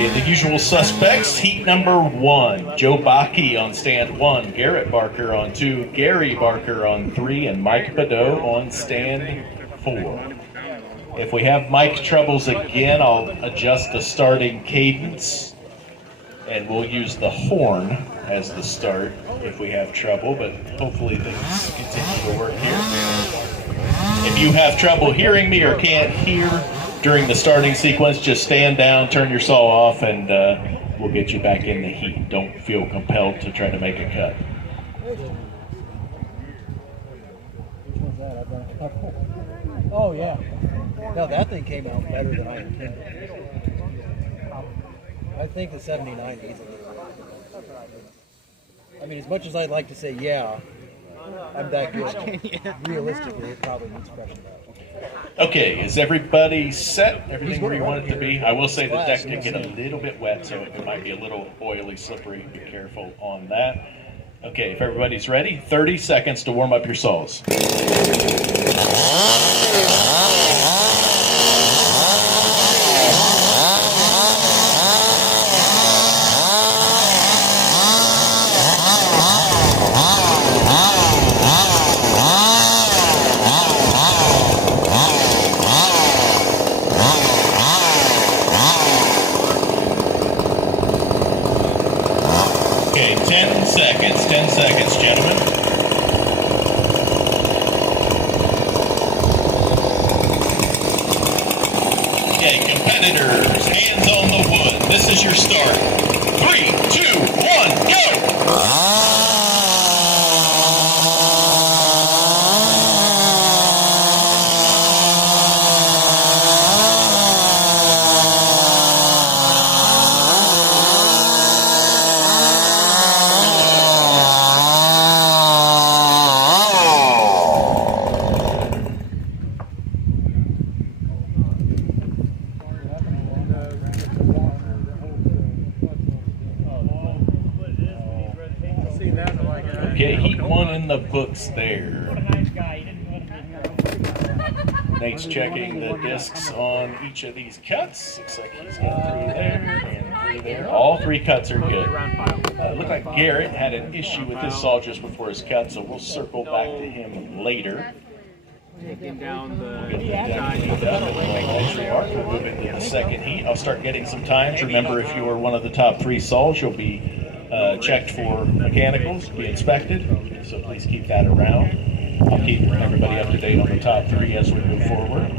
The usual suspects, heat number 1, Joe Baki on stand 1, Garrett Barker on 2, Gary Barker on 3, and Mike Badeau on stand 4. If we have mic troubles again, I'll adjust the starting cadence, and we'll use the horn as the start if we have trouble, but hopefully things continue to work here. If you have trouble hearing me or can't hear during the starting sequence, just stand down, turn your saw off, and we'll get you back in the heat. Don't feel compelled to try to make a cut. Oh, yeah. No, that thing came out better than I intended. I think the 79 easily. I mean, as much as I'd like to say, yeah, I'm that good, realistically, it probably needs freshened up. Okay, is everybody set? Everything where you want it to be? I will say the deck can get a little bit wet, so it might be a little oily, slippery. Be careful on that. Okay, if everybody's ready, 30 seconds to warm up your saws. Okay, 10 seconds, gentlemen. Okay, competitors, hands on the wood. This is your start. 3, 2, 1, go! Okay, heat 1 in the books there. Nate's checking the discs on each of these cuts. Looks like he's got 3 there and 3 there. All 3 cuts are good. Looked like Garrett had an issue with his saw just before his cut, so we'll circle back to him later. Taking down the We'll move into the second heat. I'll start getting some times. Remember, if you are one of the top 3 saws, you'll be checked for mechanicals, be inspected, so please keep that around. I'll keep everybody up to date on the top 3 as we move forward.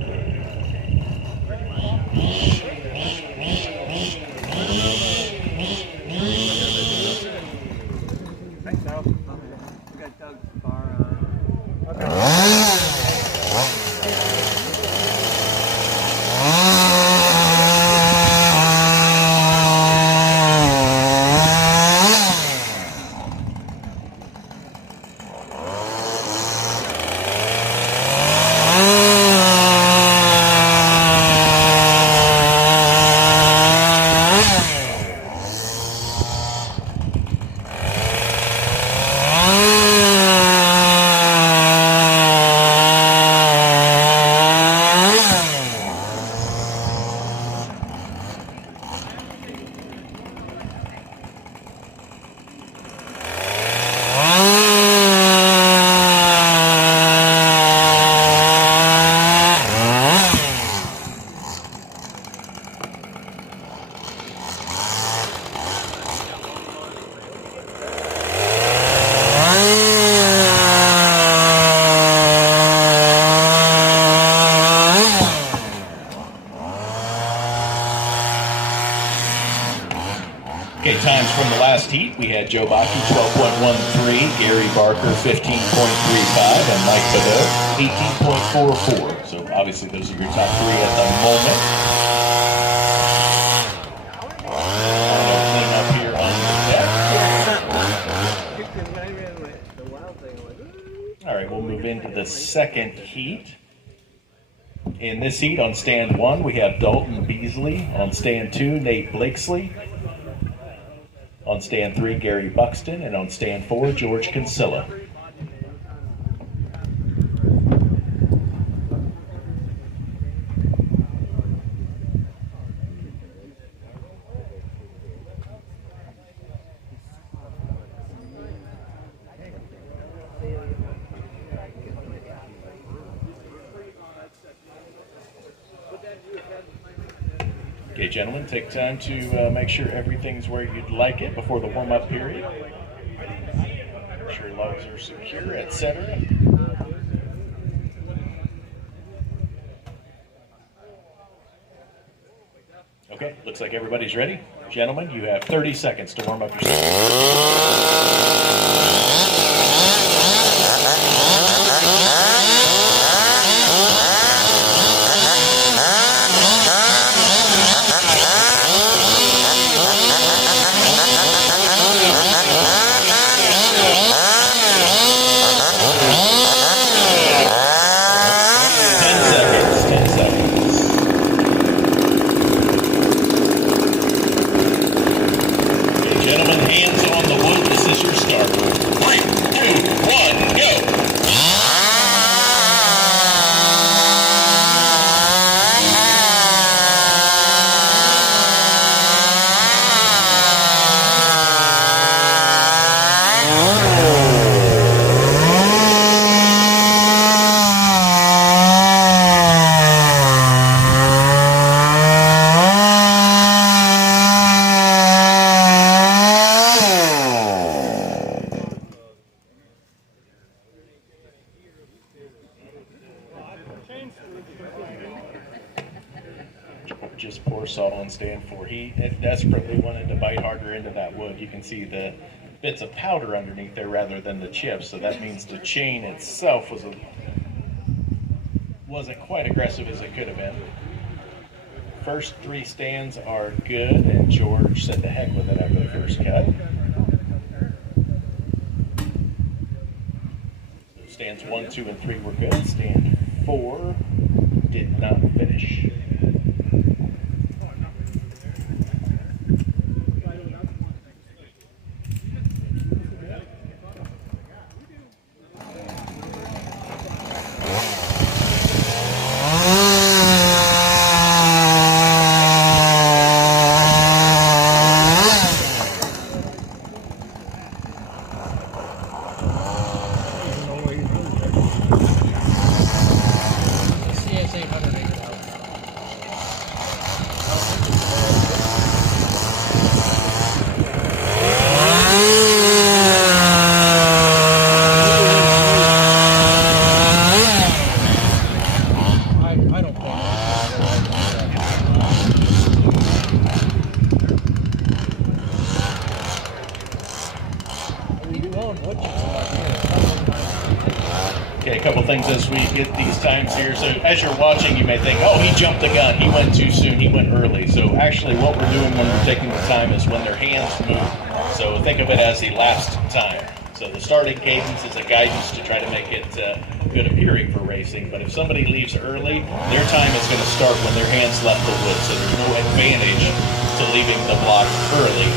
Okay, times from the last heat, we had Joe Baki 12.13, Gary Barker 15.35, and Mike Badeau 18.44. So obviously those are your top 3 at the moment. All right, we'll move into the second heat. In this heat, on stand 1, we have Dalton Beasley. On stand 2, Nate Blakesley. On stand 3, Gary Buxton. And on stand 4, George Kinsella. Okay, gentlemen, take time to make sure everything's where you'd like it before the warm-up period. Make sure lugs are secure, etc. Okay, looks like everybody's ready. Gentlemen, you have 30 seconds to warm up your just pour salt on stand 4. He desperately wanted to bite harder into that wood. You can see the bits of powder underneath there rather than the chips, so that means the chain itself wasn't quite aggressive as it could have been. First 3 stands are good, and George said the heck with it after the first cut. So stands 1, 2, and 3 were good. Stand 4 did not finish. Okay, a couple things as we get these times here. So as you're watching, you may think, oh, he jumped the gun. He went too soon. He went early. So actually what we're doing when we're taking the time is when their hands move. So think of it as elapsed time. So the starting cadence is a guidance to try to make it good appearing for racing. But if somebody leaves early, their time is going to start when their hands left the wood. So there's no advantage to leaving the block early.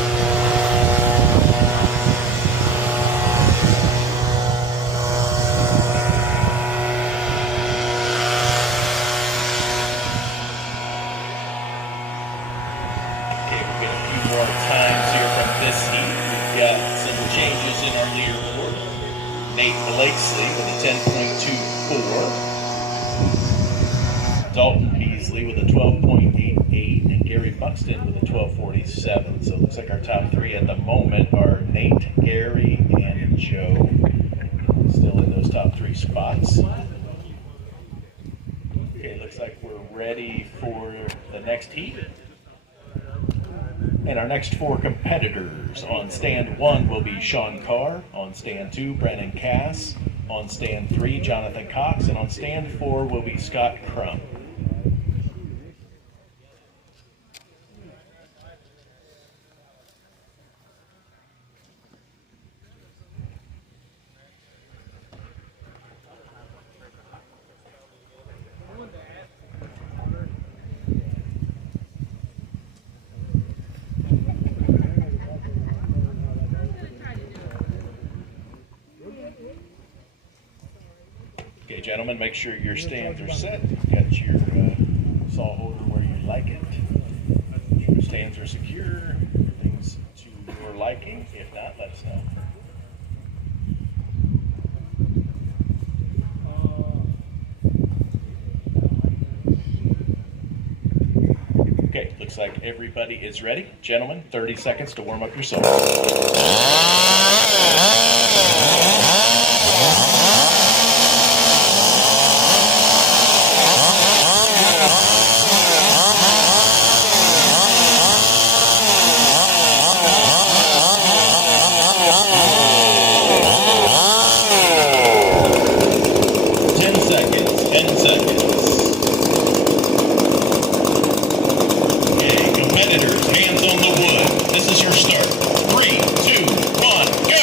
More times here from this heat. We've got some changes in our leaderboard. Nate Blakesley with a 10.24. Dalton Beasley with a 12.88. And Gary Buxton with a 12.47. So it looks like our top 3 at the moment are Nate, Gary, and Joe. Still in those top 3 spots. Okay, looks like we're ready for the next heat. And our next 4 competitors on stand 1 will be Sean Carr, on stand 2, Brennan Cass, on stand 3, Jonathan Cox, and on stand 4 will be Scott Crum. Okay, gentlemen, make sure your stands are set. You've got your saw holder where you like it. Make sure your stands are secure. Everything's to your liking. If not, let us know. Okay, looks like everybody is ready. Gentlemen, 30 seconds to warm up your saws. 10 seconds, 10 seconds. Okay, competitors, hands on the wood. This is your start. 3, 2, 1, go!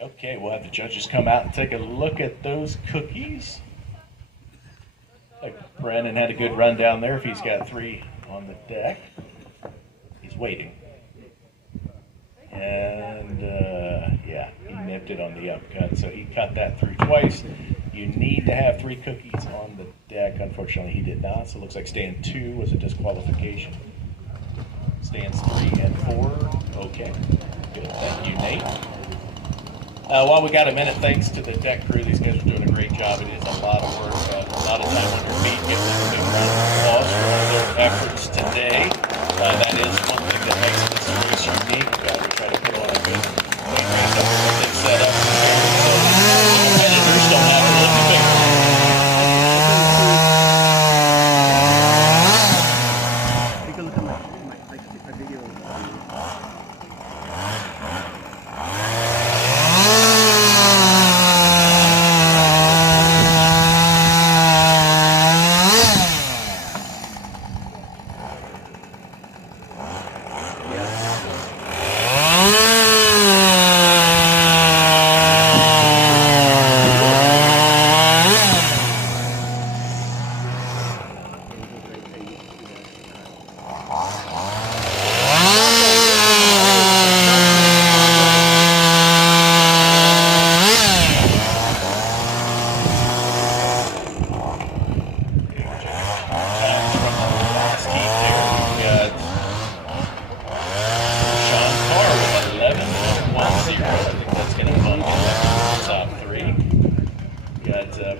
Okay, we'll have the judges come out and take a look at those cookies. Like Brandon had a good run down there if he's got 3 on the deck. He's waiting. And yeah, he nipped it on the upcut, so he cut that through twice. You need to have 3 cookies on the deck. Unfortunately, he did not, so it looks like stand 2 was a disqualification. Stands 3 and 4, okay. Good, thank you, Nate. While we got a minute, thanks to the deck crew. These guys are doing a great job. It is a lot of work, a lot of time on your feet. Give them a big round of applause for all their efforts today. That is one thing that makes this race unique. We try to put on a good race up with it set up so the competitors don't have to look big. Take a look at my video.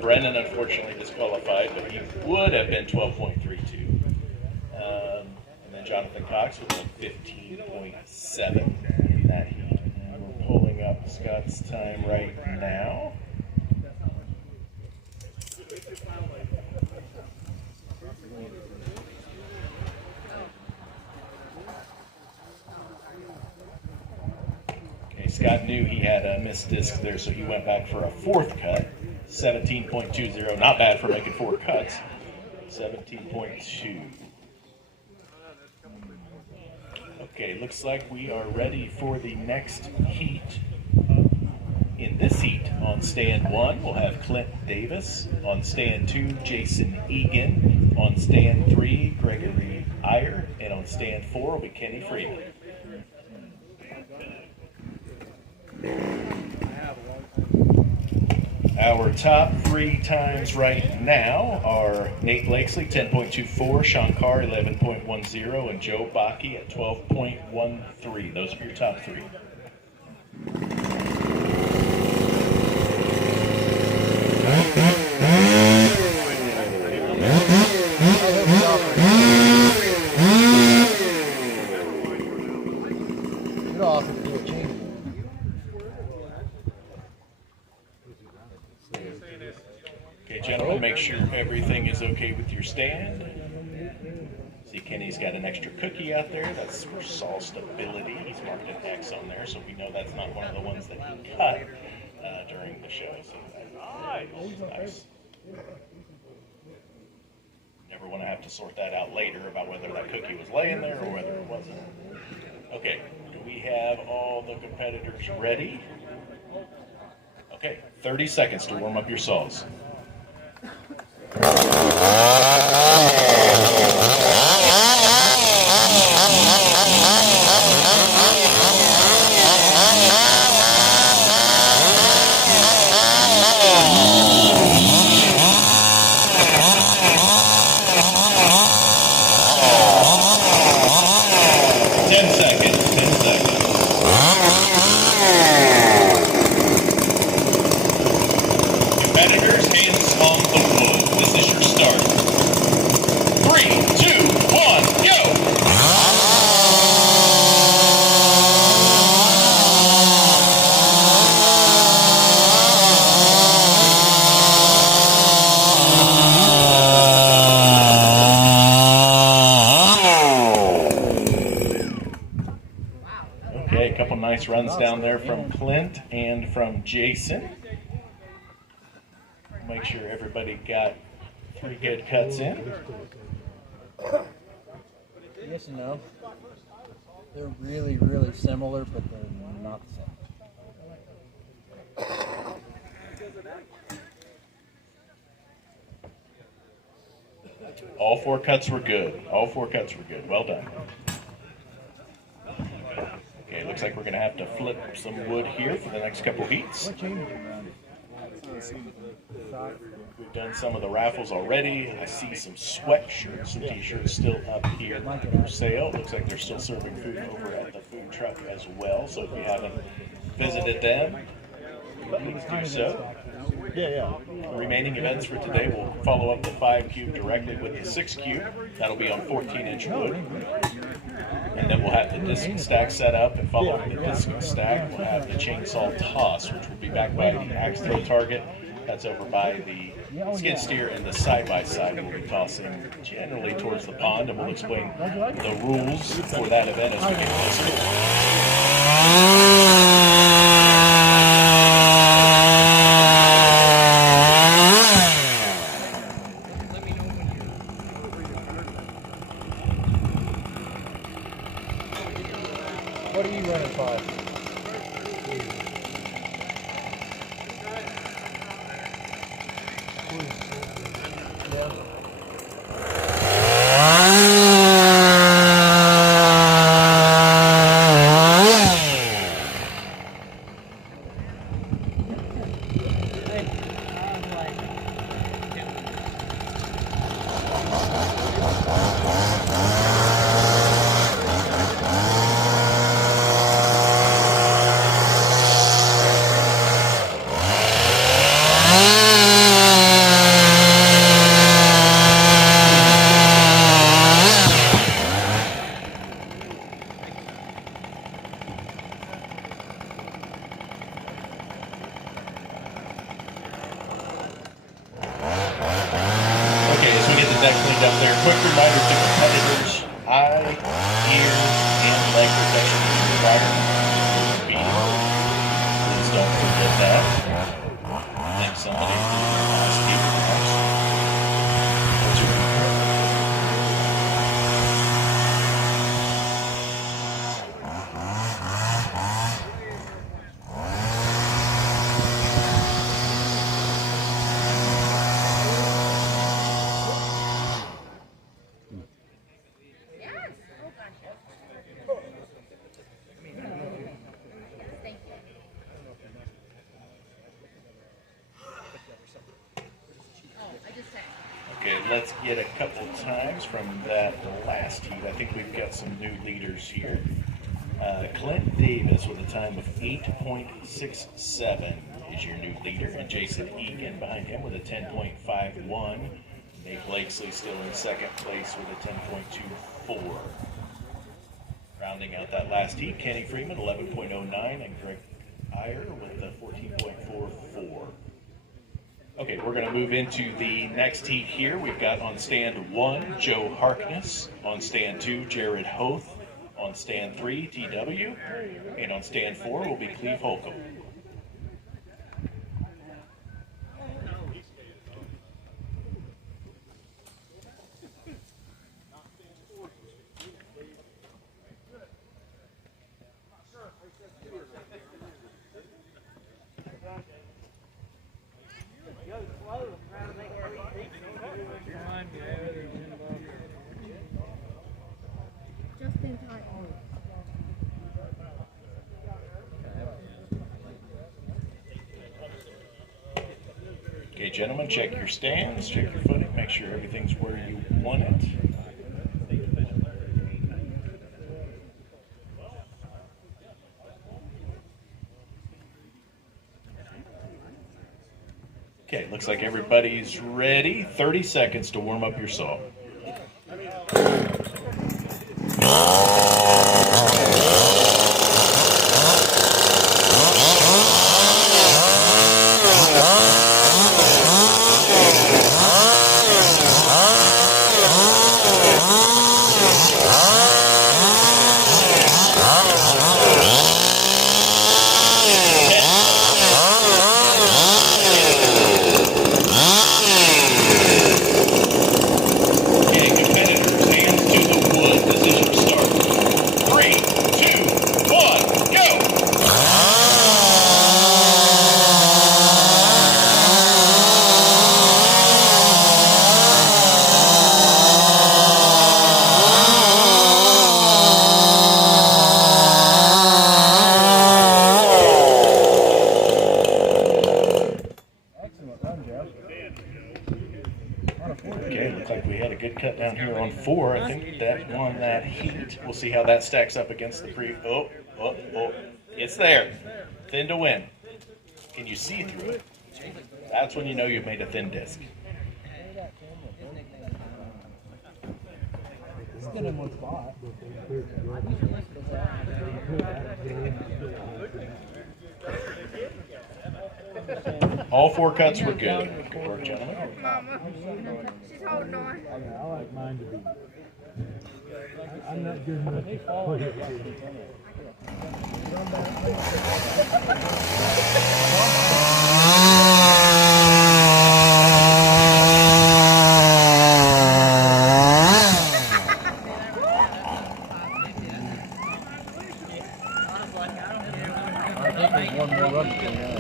Brennan unfortunately disqualified, but he would have been 12.32. And then Jonathan Cox with a 15.7 in that heat. And we're pulling up Scott's time right now. Okay, Scott knew he had a missed disc there, so he went back for a 4th cut. 17.20, not bad for making 4 cuts. 17.2. Okay, looks like we are ready for the next heat. In this heat, on stand 1, we'll have Clint Davis. On stand 2, Jason Egan. On stand 3, Gregory Iyer. And on stand 4 will be Kenny Freeman. Our top 3 times right now are Nate Blakesley, 10.24, Sean Carr, 11.10, and Joe Bakke at 12.13. Those are your top 3. You'd offer to do a change. Okay, gentlemen, make sure everything is okay with your stand. See, Kenny's got an extra cookie out there. That's for saw stability. He's marked an X on there, so we know that's not one of the ones that he cut during the show. So that's nice. Never want to have to sort that out later about whether that cookie was laying there or whether it wasn't. Okay, do we have all the competitors ready? Okay, 30 seconds to warm up your saws. on the wood. This is your start. 3, 2, 1, go! Okay, a couple nice runs down there from Clint and from Jason. Make sure everybody got 3 good cuts in. Yes and no. They're really, really similar, but they're not the same. All 4 cuts were good. All 4 cuts were good. Well done. Okay, looks like we're going to have to flip some wood here for the next couple heats. We've done some of the raffles already. I see some sweatshirts and t-shirts still up here for sale. Looks like they're still serving food over at the food truck as well. So if you haven't visited them, please do so. The remaining events for today will follow up the 5 cube directly with the 6 cube. That'll be on 14-inch wood. And then we'll have the disc stack set up, and following the disc stack, we'll have the chainsaw toss, which will be backed by the axe throw target. That's over by the skid steer, and the side-by-side will be tossing generally towards the pond, and we'll explain the rules for that event as we get closer. What are you running for? That cleaned up there. Quick reminder to competitors, eye, ear, and leg protection is required. Please don't forget that. I think somebody did the last game. Okay, let's get a couple times from that last heat. I think we've got some new leaders here. Clint Davis with a time of 8.67 is your new leader, and Jason Egan behind him with a 10.51. Nate Blakesley still in second place with a 10.24. Rounding out that last heat, Kenny Freeman 11.09, and Greg Iyer with a 14.44. Okay, we're going to move into the next heat here. We've got on stand 1, Joe Harkness. On stand 2, Jared Hoth. On stand 3, TW. And on stand 4 will be Cleve Holcomb. Just in time. Okay, gentlemen, check your stands, check your footing, make sure everything's where you want it. Okay, looks like everybody everybody's ready. 30 seconds to warm up your saw. Okay, looks like we had a good cut down here on 4. I think that won that heat. We'll see how that stacks up against the oh. It's there. Thin to win. Can you see through it? That's when you know you've made a thin disc. Still in one spot. All 4 cuts were good. Good work, gentlemen. Mama, she's holding on. I like mine to be. I'm not good enough to follow it. I think there's one more rubber thing now.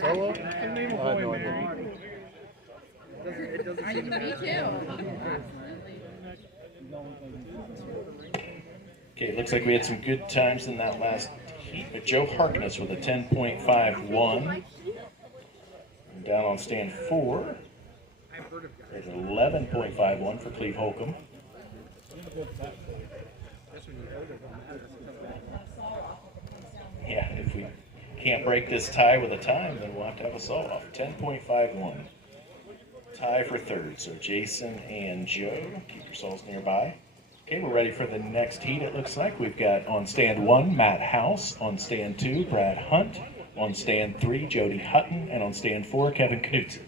Solo? I have no idea. Me too. Okay, looks like we had some good times in that last heat, but Joe Harkness with a 10.51. And down on stand 4, there's 11.51 for Cleve Holcomb. Yeah, if we can't break this tie with a time, then we'll have to have a saw-off. 10.51. Tie for third. So Jason and Joe, keep your saws nearby. Okay, we're ready for the next heat, it looks like. We've got on stand 1, Matt House. On stand 2, Brad Hunt. On stand 3, Jody Hutton. And on stand 4, Kevin Knutson.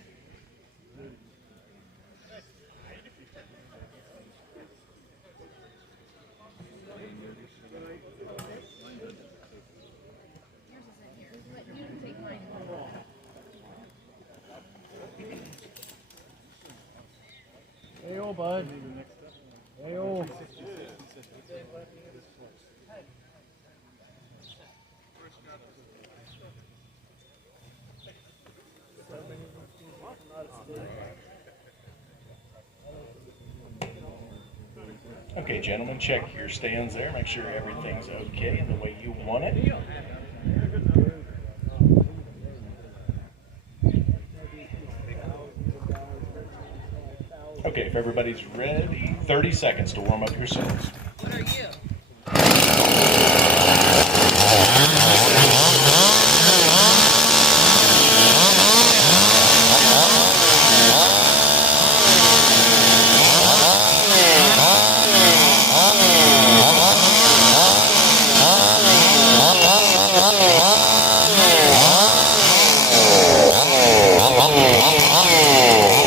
Hey, old bud. Hey, old. Okay, gentlemen, check your stands there. Make sure everything's okay and the way you want it. Okay, if everybody's ready, 30 seconds to warm up your cells. What are you?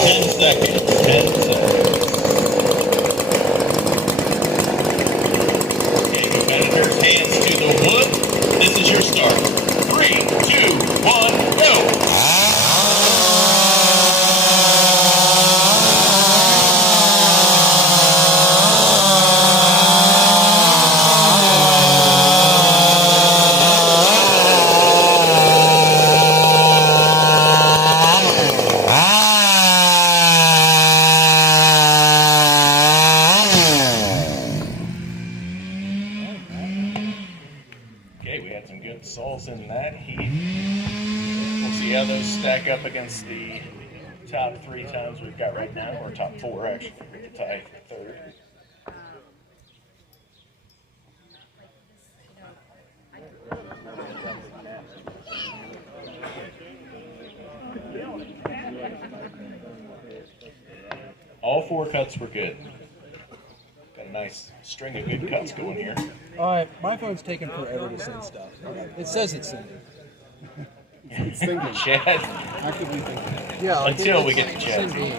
10 seconds. 10 seconds. Okay, competitors, hands to the wood. This is your start. 3, 2, 1, go! Okay, we had some good souls in that heat. We'll see how those stack up against the top 3 times we've got right now, or top 4 actually, with the tie for third. All 4 cuts were good. Got a nice string of good cuts going here. All right, my phone's taking forever to send stuff. It says it's sending. It's thinking. Chad, Actively thinking. Yeah. until we get to Chad. Depending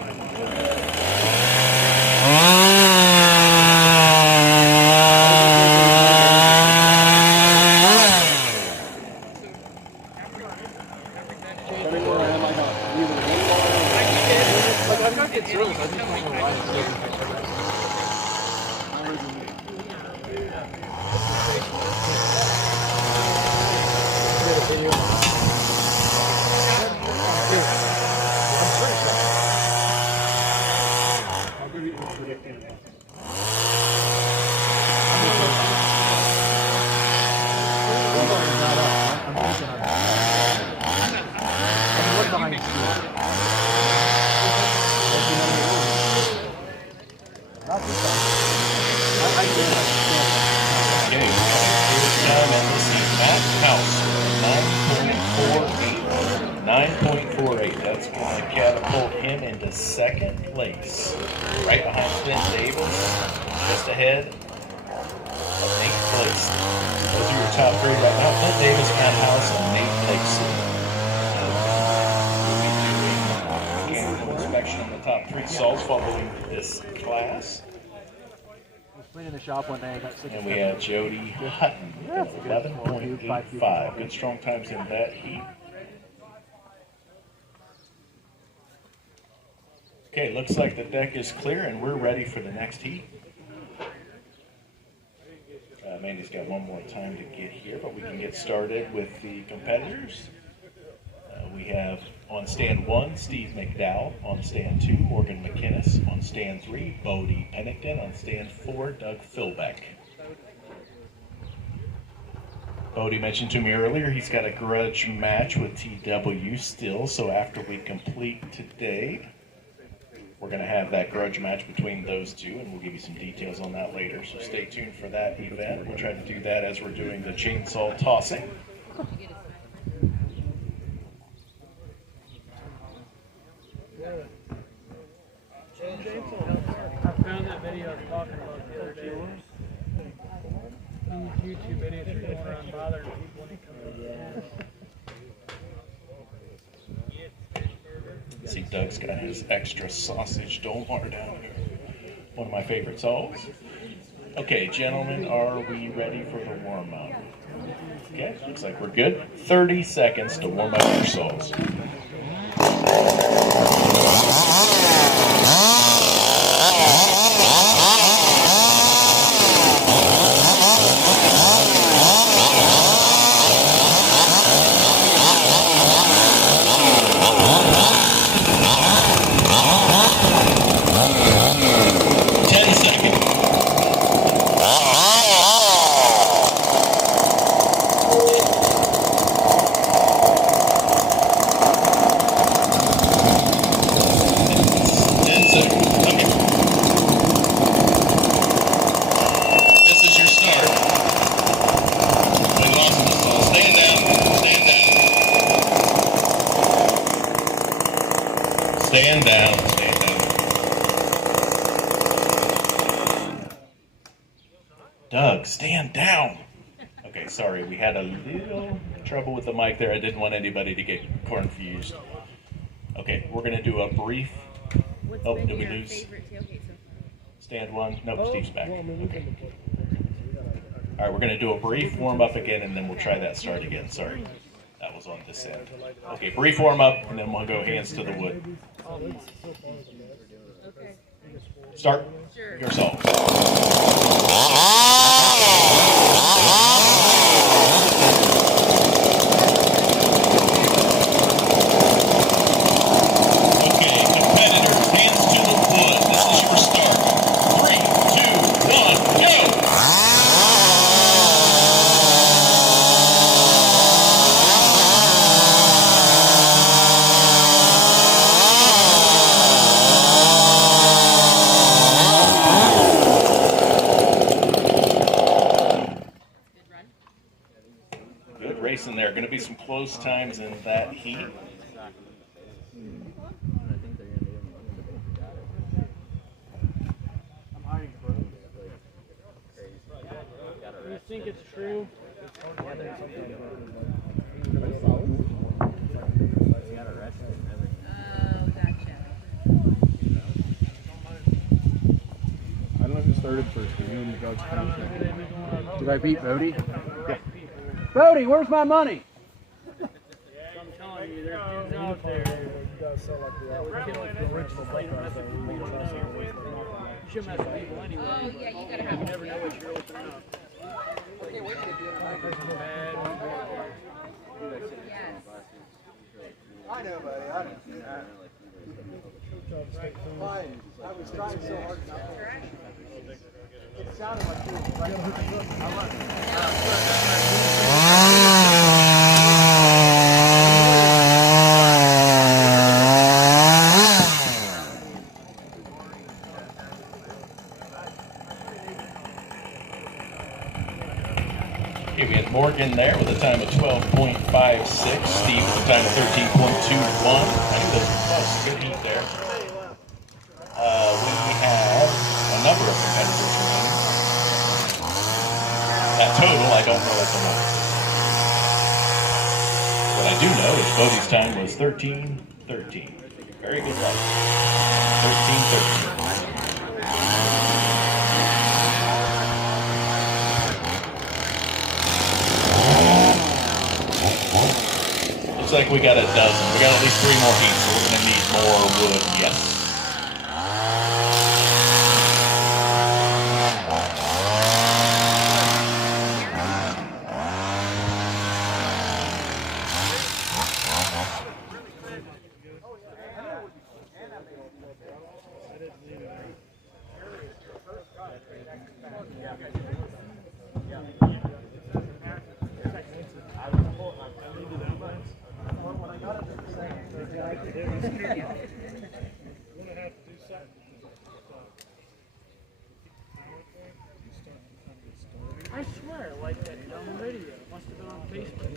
where I am, I got either Like, I've got good service. I just don't know why it's taking forever. I'll give you a predicting. Okay, first time in the seat. Matt House, 9.48. That's going to catapult him into second place. Right behind Clint Davis, just ahead of Nate Place. Those are your top 3 right now. Clint Davis, Matt House, and Nate Place. We'll be doing mechanical inspection on the top 3 salts following this class. Cleaning the shop one day, I got sick And we have Jody Hutton, 11.85. Good strong times in that heat. Okay, looks like the deck is clear and we're ready for the next heat. Mandy's got one more time to get here, but we can get started with the competitors. We have on stand 1, Steve McDowell. On stand 2, Morgan McInnes. On stand 3, Bodie Pennington. On stand 4, Doug Philbeck. Bodie mentioned to me earlier he's got a grudge match with TW still, so after we complete today, we're going to have that grudge match between those two, and we'll give you some details on that later, so stay tuned for that event. We'll try to do that as we're doing the chainsaw tossing. I found that video I was talking about the other day. These YouTube videos are going around bothering people when they come in. See, Doug's got his extra sausage dolmar down here. One of my favorite sauce. Okay, gentlemen, are we ready for the warm-up? Okay, looks like we're good. 30 seconds to warm up your sauce. Doug, stand down. Okay, sorry, we had a little trouble with the mic there. I didn't want anybody to get confused. Okay, we're going to do a brief. Oh, did we lose? Stand one. Nope, Steve's back. Okay. All right, we're going to do a brief warm up again, and then we'll try that start again. Sorry, that was on this end. Okay, brief warm up, and then we'll go hands to the wood. Start yourself. Okay, competitors, hands to the wood. This is your start. 3, 2, 1, go! Good racing there. Going to be some close times in that heat. You think it's true? I don't know who started first. Did I beat Bodie? Yeah. Bodie, where's my money? I'm telling you, there's kids out there. You should mess with people anyway. Oh, yeah, you gotta have You never know what you're opening up. I know, buddy. I know. Fine. I was trying so hard not to. It sounded like you were Okay, we had Morgan there with a time of 12.56. Steve with a time of 13.21. I knew those were close. Good heat there. We have a number of competitors remaining. That total, I don't know at the moment. What I do know is Bodie's time was 13:13. Very good run. 13:13. Looks like we got a dozen. We got at least 3 more heats, so we're going to need more wood. Yes. I swear, I like that dumb video. It must have been on Facebook.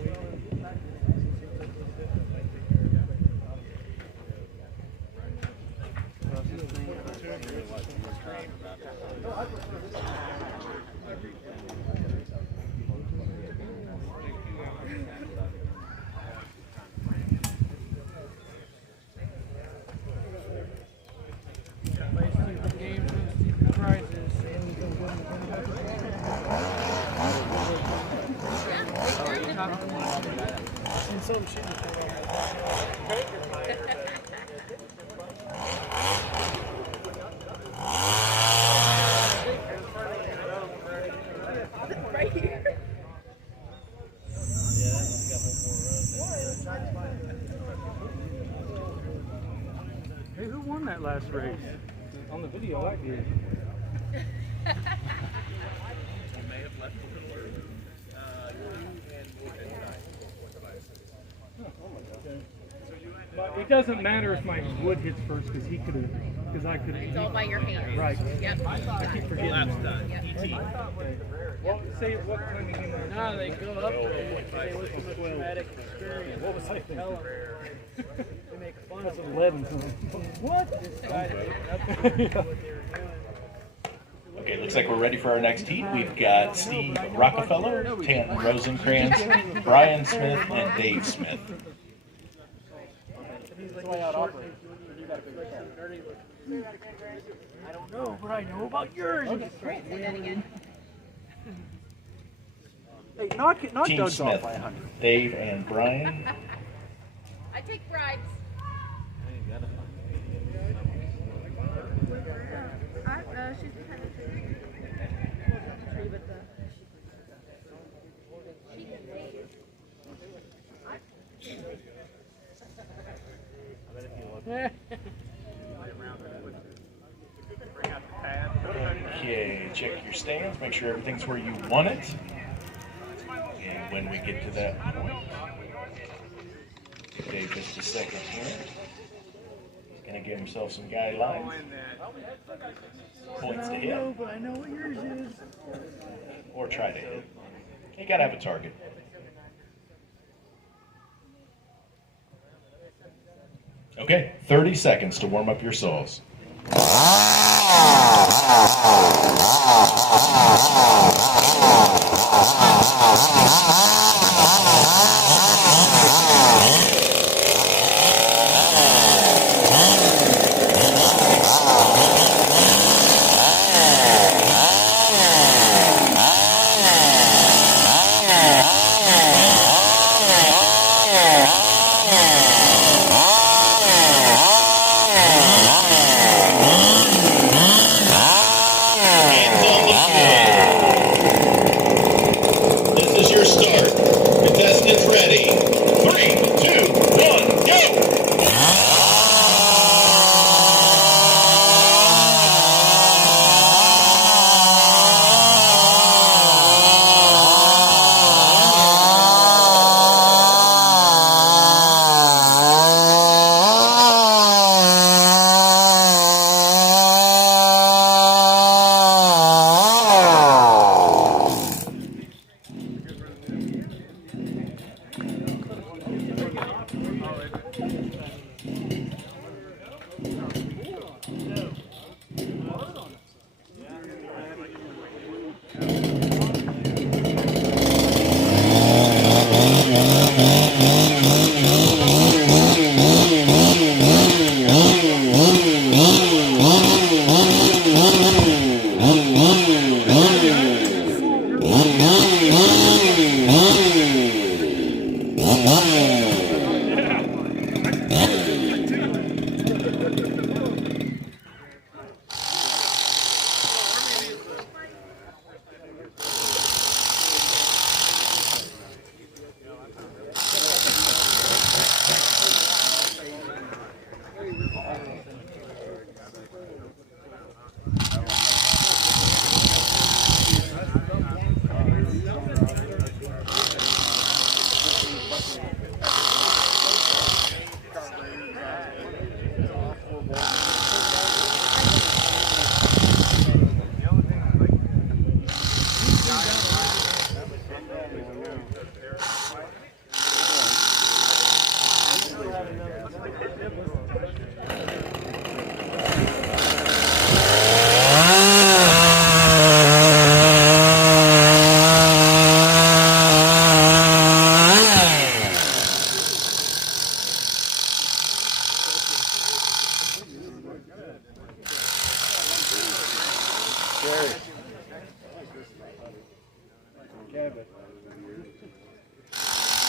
Play stupid games and stupid prizes. And some shit. Right here. Hey, who won that last race? On the video, I did. But it doesn't matter if my wood hits first because he could have, because I could have. It's all by your hand. Right. Yep. I keep forgetting. Last time. Well, say what time you came there. No, they go up there and say what's the most traumatic experience. What was I thinking? They make fun of 11. What? This guy didn't know what they were doing. Okay, looks Looks like we're ready for our next heat. We've got Steve Rockefeller, Tanton Rosencrantz, Brian Smith, and Dave Smith. I don't know, but I know about yours. Hey, knock Team Doug's Smith, off by 100. Dave and Brian. I take bribes. She's behind the tree. The tree with the. She can Okay, check your stands, make sure everything's where you want it. And when we get to that point, give Dave just a second here. He's going to give himself some guidelines. Points to hit. But I know what yours is. Or try to hit. You got to have a target. Okay, 30 seconds to warm up your saws.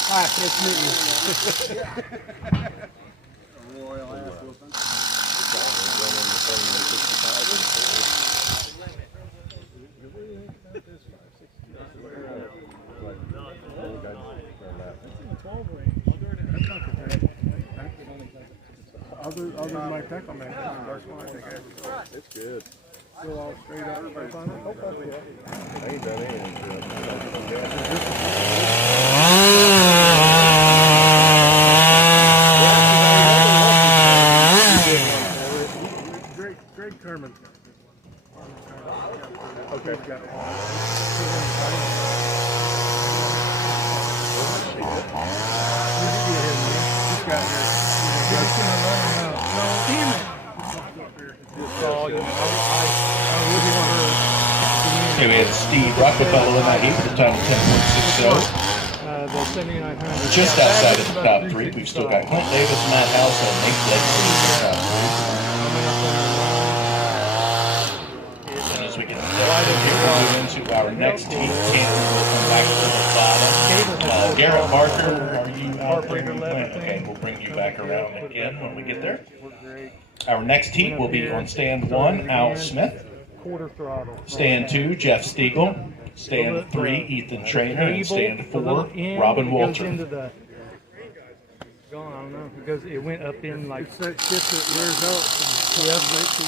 Hi, nice to meet you. Royal ass whooping. Other than my tackle man, it's good. Still all straight up. I ain't done anything to it. Greg Kerman. Okay, got it. Damn it! Just saw, you know, I really want her. Okay, we had Steve Rockefeller in that heat with a time of 10.60. The 7900. Just outside of the top three, we've still got Clint Davis, Matt House, and Nate Bledsoe in the top three. And as we get into our next heat, Canton will come back to the bottom. Garrett Barker, are you out there? Okay, we'll bring you back around again when we get there. Our next heat will be on stand 1, Al Smith. Quarter throttle. Stand 2, Jeff Stiegel. Stand 3, Ethan Trainer. And stand 4, Robin Walter. I don't know. It went up in like. It's that shit that wears out from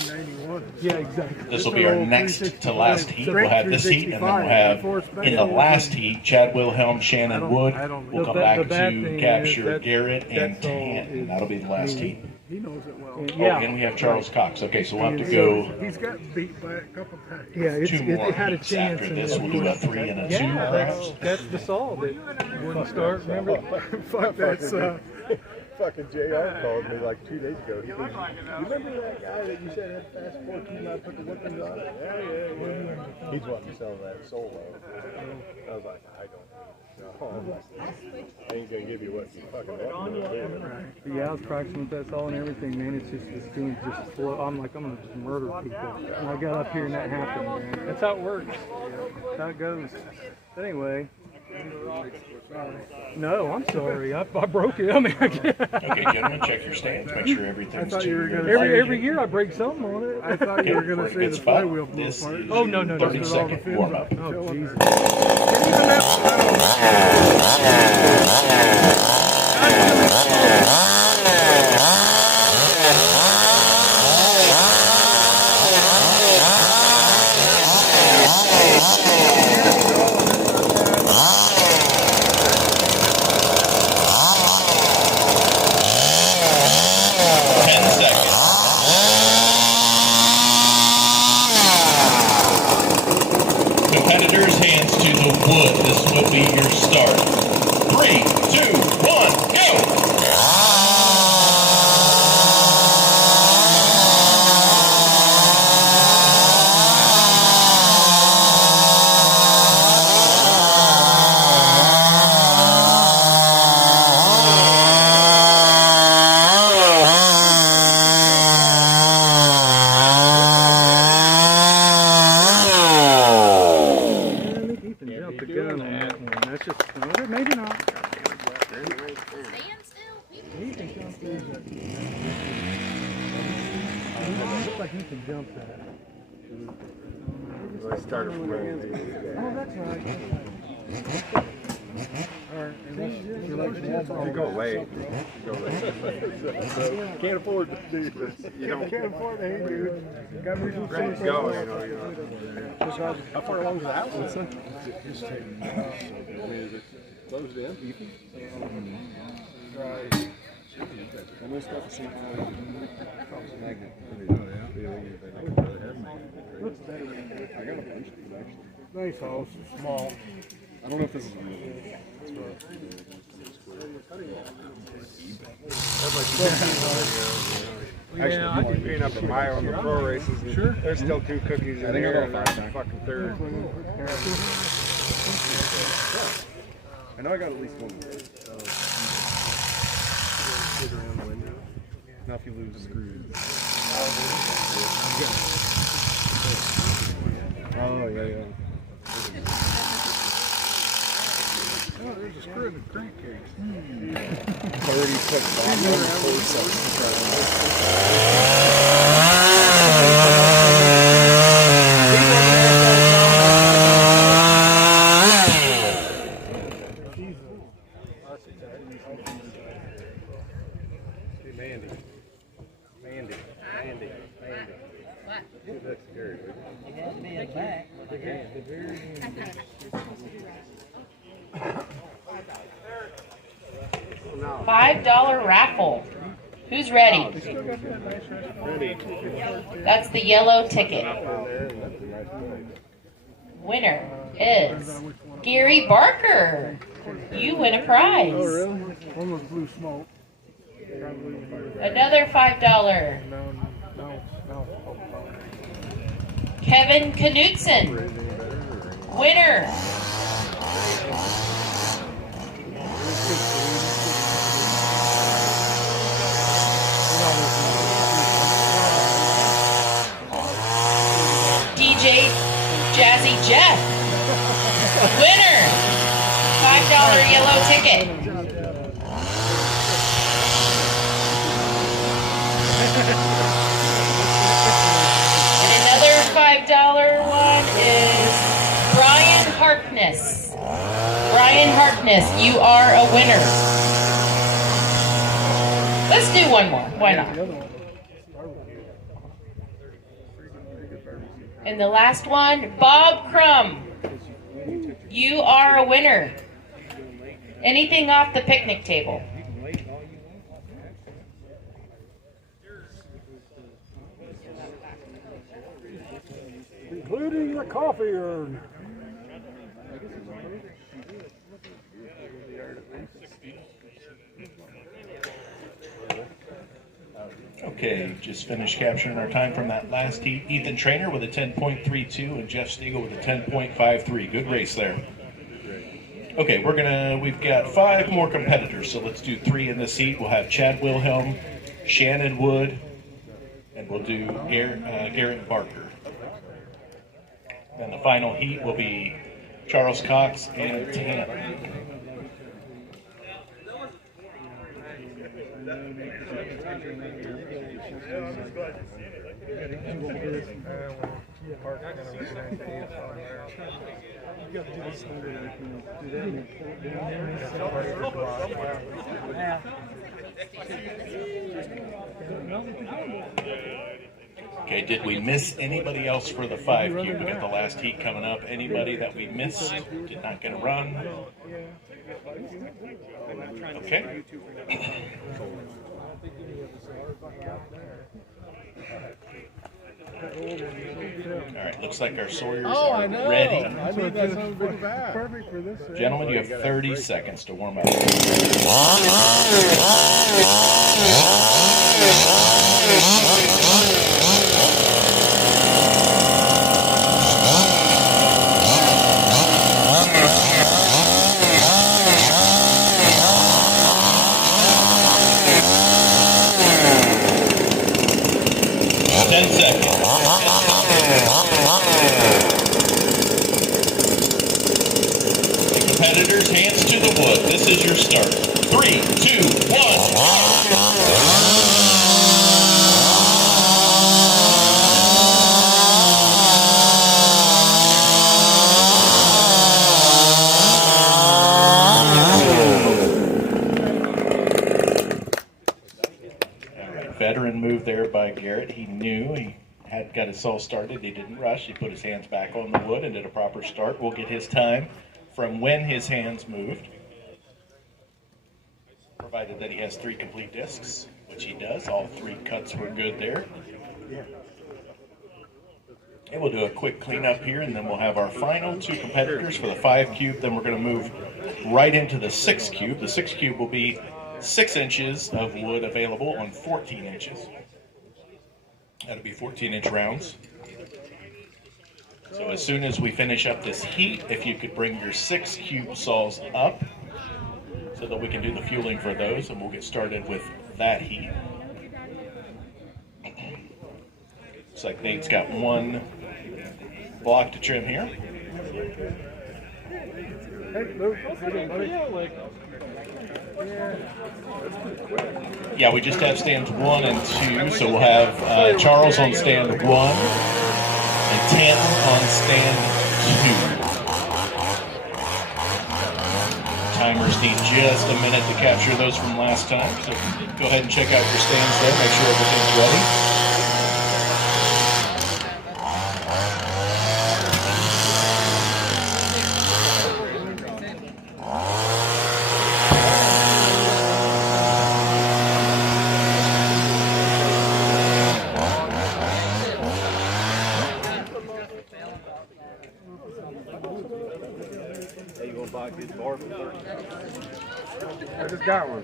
1991. Yeah, exactly. This will be our next to last heat. We'll have this heat, and then we'll have in the last heat, Chad Wilhelm, Shannon Wood. We'll come back to capture Garrett and Tan. That'll be the last heat. He knows it well. Oh, and we have Charles Cox. Okay, so we'll have to go He's got beat by a couple times. Yeah, two more it had a heats chance. after this. We'll do a 3 and a 2, Yeah, perhaps. that's the Saw that wouldn't start. Remember? Fuck, that's fucking JR called me like 2 days ago. He goes, you remember that guy that you said had fast forward, could not put the weapons on? Yeah. He's wanting to sell that solo. I was like, I don't. I ain't gonna give you what you fucking want. Yeah, I was practicing with that Saw and everything, man. It's doing just flow. I'm like, I'm gonna just murder people. And I got up here and that happened, man. That's how it works. That's how it goes. But anyway. No, I'm sorry. I broke it. I mean, Okay, gentlemen, check your stands. Make sure everything's I thought you were gonna every year I break something on it. I thought you were gonna say the flywheel blew This apart. is Oh, no. 30-second warm-up. Oh, Jesus. Competitors, hands to the wood. This will be your start. 3, 2, 1, go! The gun on that one. That's just maybe not. Stand still. He can jump through that. Looks like he can jump that. I started from where Oh, that's right. you go away. Can't afford to do this. You don't can't afford to hate you. Got me from Ready to go, How far along is the house? Closed in. And this stuff is magnet. Looks better. I got a bunch of these actually. Nice house, small. I don't know if this is Actually, you can being up a mile on the pro races. Sure. There's still 2 cookies in there, and I'm fucking third. I know I got at least one. Now if you lose, screwed. Oh, yeah. Oh, there's a screw in the crankcase. Already put on the What? $5 raffle. Who's ready? That's the yellow ticket. Winner is Gary Barker. You win a prize. Oh, really? One was blue smoke. Another $5. No. Kevin Knutson. winner. DJ Jazzy Jeff, winner, $5 yellow ticket. And another $5 one is Brian Harkness. Brian Harkness, you are a winner. Let's do one more, why not? And the last one, Bob Crum. You are a winner. Anything off the picnic table? Including the coffee urn. Okay, just finished capturing our time from that last heat. Ethan Trainer with a 10.32 and Jeff Stiegel with a 10.53. Good race there. Okay, we've got 5 more competitors, so let's do 3 in this heat. We'll have Chad Wilhelm, Shannon Wood, and we'll do Garrett Barker. Then the final heat will be Charles Cox and Tanner. Okay, did we miss anybody else for the 5 cube? We got the last heat coming up. Anybody that we missed did not get a run? Okay. All right, looks like our Sawyers are ready. I think that's pretty bad. Perfect for this. Gentlemen, you have 30 seconds to warm up. 10 seconds. The competitors, hands to the wood. This is your start. 3, 2, 1. Veteran move there by Garrett. He knew he had got his saw started. He didn't rush. He put his hands back on the wood and did a proper start. We'll get his time from when his hands moved, provided that he has 3 complete discs, which he does. All 3 cuts were good there. And we'll do a quick cleanup here, and then we'll have our final 2 competitors for the 5 cube. Then we're going to move right into the 6 cube. The 6 cube will be 6 inches of wood available on 14 inches. That'll be 14-inch rounds. So as soon as we finish up this heat, if you could bring your 6 cube saws up so that we can do the fueling for those, and we'll get started with that heat. Looks like Nate's got 1 block to trim here. Yeah, we just have stands 1 and 2, so we'll have Charles on stand 1 and Tanton on stand 2. Timers need just a minute to capture those from last time, so go ahead and check out your stands there, make sure everything's ready. I just got one.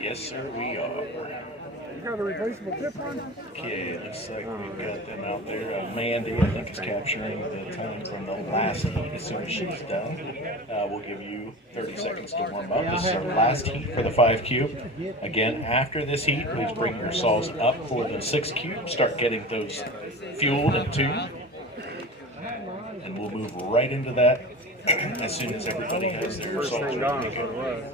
Yes, sir, we are. You got a replaceable tip one? Okay, looks like we've got them out there. Mandy, I think, is capturing the time from the last heat. As soon as she's done, we'll give you 30 seconds to warm up. This is our last heat for the 5 cube. Again, after this heat, please bring your saws up for the 6 cube. Start getting those fueled and tuned. And we'll move right into that as soon as everybody has their saws ready to go.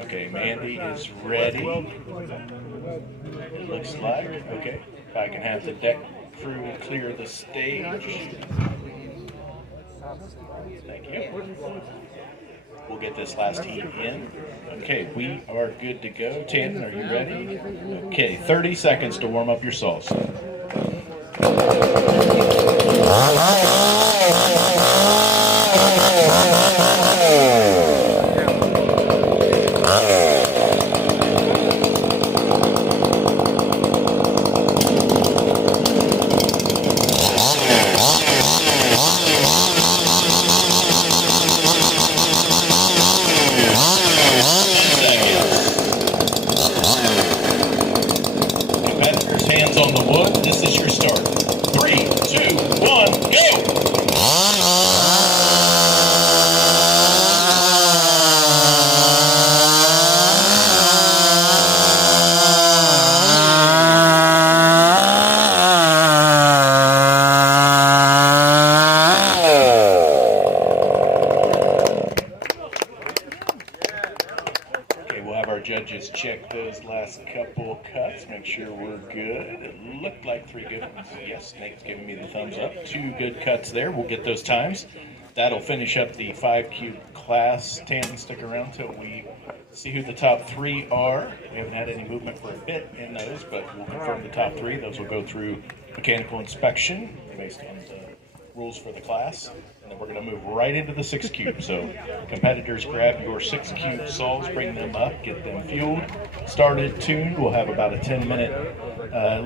Okay, Mandy is ready. It looks like. Okay, if I can have the deck crew clear the stage. Thank you. We'll get this last heat in. Okay, we are good to go. Tanton, are you ready? Okay, 30 seconds to warm up your saws. Competitors, hands on the wood. This is your start. 3, 2, 1, go! Okay, we'll have our judges check those last couple cuts, make sure we're good. It looked like 3 good ones. Yes, Nate's giving me the thumbs up. 2 good cuts there. We'll get those times. That'll finish up the 5 cube class. Tanton, stick around till we see who the top 3 are. We haven't had any movement for a bit in those, but we'll confirm the top 3. Those will go through mechanical inspection based on the rules for the class. And then we're going to move right into the 6 cube. So competitors, grab your 6 cube saws, bring them up, get them fueled, started, tuned. We'll have about a 10-minute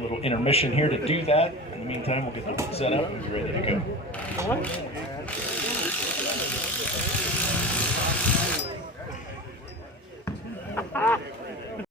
little intermission here to do that. In the meantime, we'll get the wood set up and be ready to go.